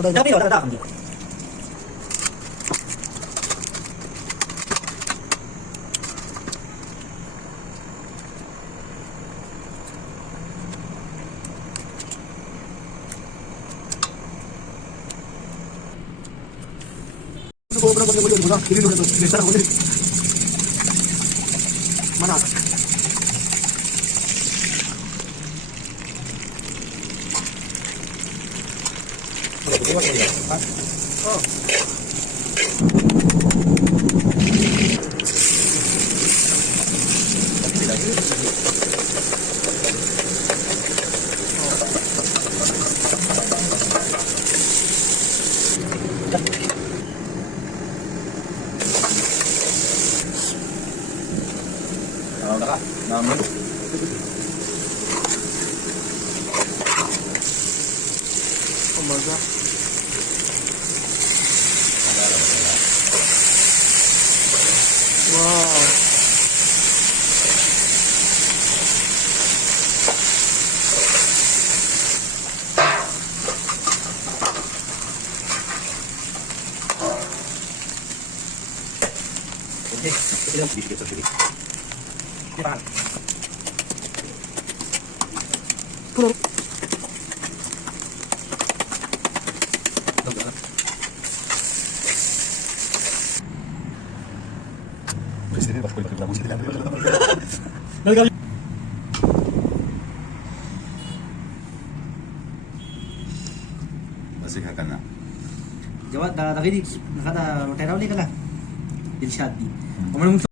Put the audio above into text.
Tapi wala ka dito. Mana? Oh. Namin. Umaga. Wow. Okay, kita sedikit sedikit. Kita. Puro. Presidente va a poner la música. Masih akan na. Jawab dah tadi nakata hotel ni kana. Dilshad ni.